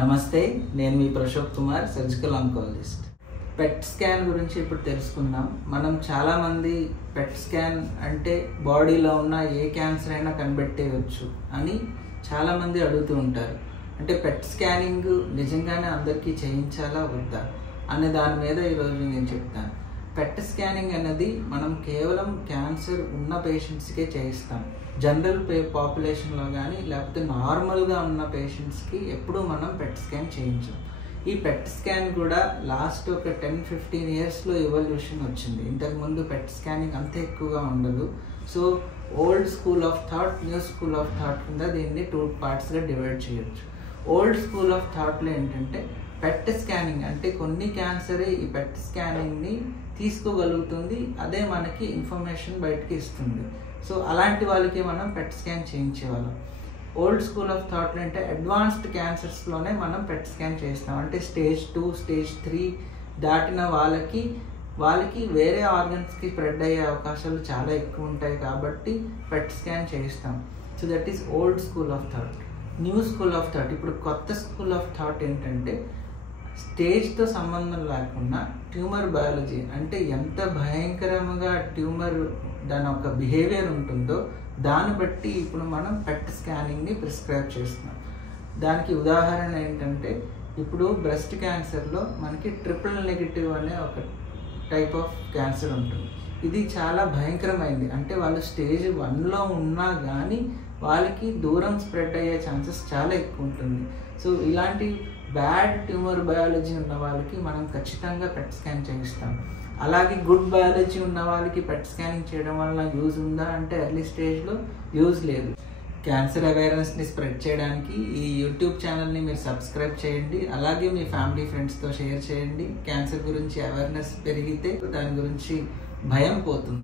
నమస్తే, నేను మీ Prashok Kumar, surgical oncologist. PET scan గురించి ఇప్పుడు తెలుసుకుందాం. మనం చాలామంది పెట్ స్కాన్ అంటే బాడీలో ఉన్న ఏ క్యాన్సర్ అయినా కనిపెట్టేయచ్చు అని చాలామంది అడుగుతూ ఉంటారు. అంటే పెట్ స్కానింగ్ నిజంగానే అందరికీ చేయించాలా వద్దా అనే దాని మీద ఈరోజు నేను చెప్తాను. పెట్ స్కానింగ్ అనేది మనం కేవలం క్యాన్సర్ ఉన్న పేషెంట్స్కే చేయిస్తాం. జనరల్ పాపులేషన్లో కానీ లేకపోతే నార్మల్గా ఉన్న పేషెంట్స్కి ఎప్పుడూ మనం పెట్ స్కాన్ చేయించాం. ఈ పెట్ స్కాన్ కూడా లాస్ట్ ఒక 10-15 ఇయర్స్లో ఎవల్యూషన్ వచ్చింది. ఇంతకుముందు పెట్ స్కానింగ్ అంత ఎక్కువగా ఉండదు. So old school of thought, new school of thought కింద దీన్ని 2 పార్ట్స్గా డివైడ్ చేయొచ్చు. ఓల్డ్ స్కూల్ ఆఫ్ థాట్లో ఏంటంటే పెట్ స్కానింగ్ అంటే కొన్ని క్యాన్సరే ఈ పెట్ స్కానింగ్ని తీసుకోగలుగుతుంది, అదే మనకి ఇన్ఫర్మేషన్ బయటకి ఇస్తుంది. సో అలాంటి వాళ్ళకి మనం పెట్ స్కాన్ చేయించేవాళ్ళం. ఓల్డ్ స్కూల్ ఆఫ్ థాట్లో అంటే అడ్వాన్స్డ్ క్యాన్సర్స్లోనే మనం పెట్ స్కాన్ చేస్తాం. అంటే స్టేజ్ 2, స్టేజ్ 3 దాటిన వాళ్ళకి వేరే ఆర్గన్స్కి స్ప్రెడ్ అయ్యే అవకాశాలు చాలా ఎక్కువ ఉంటాయి కాబట్టి పెట్ స్కాన్ చేయిస్తాం. So that is old school of thought. New school of thought, ఇప్పుడు కొత్త స్కూల్ ఆఫ్ థాట్ ఏంటంటే స్టేజ్తో సంబంధం లేకుండా ట్యూమర్ బయాలజీ అంటే ఎంత భయంకరంగా ట్యూమర్ దాని ఒక బిహేవియర్ ఉంటుందో దాన్ని బట్టి ఇప్పుడు మనం పెట్ స్కానింగ్ని ప్రిస్క్రైబ్ చేస్తున్నాం. దానికి ఉదాహరణ ఏంటంటే ఇప్పుడు బ్రెస్ట్ క్యాన్సర్లో మనకి ట్రిపుల్ నెగటివ్ అనే ఒక టైప్ ఆఫ్ క్యాన్సర్ ఉంటుంది. ఇది చాలా భయంకరమైంది. అంటే వాళ్ళు స్టేజ్ 1లో ఉన్నా కానీ వాళ్ళకి దూరం స్ప్రెడ్ అయ్యే ఛాన్సెస్ చాలా ఎక్కువ ఉంటుంది. సో ఇలాంటి బ్యాడ్ ట్యూమర్ బయాలజీ ఉన్న వాళ్ళకి మనం ఖచ్చితంగా పెట్ స్కాన్ చేయిస్తాం. అలాగే గుడ్ బయాలజీ ఉన్న వాళ్ళకి పెట్ స్కానింగ్ చేయడం వల్ల యూజ్ ఉందా అంటే ఎర్లీ స్టేజ్లో యూజ్ లేదు. క్యాన్సర్ అవేర్నెస్ని స్ప్రెడ్ చేయడానికి ఈ యూట్యూబ్ ఛానల్ని మీరు సబ్స్క్రైబ్ చేయండి. అలాగే మీ ఫ్యామిలీ ఫ్రెండ్స్తో షేర్ చేయండి. క్యాన్సర్ గురించి అవేర్నెస్ పెరిగితే దాని గురించి భయం పోతుంది.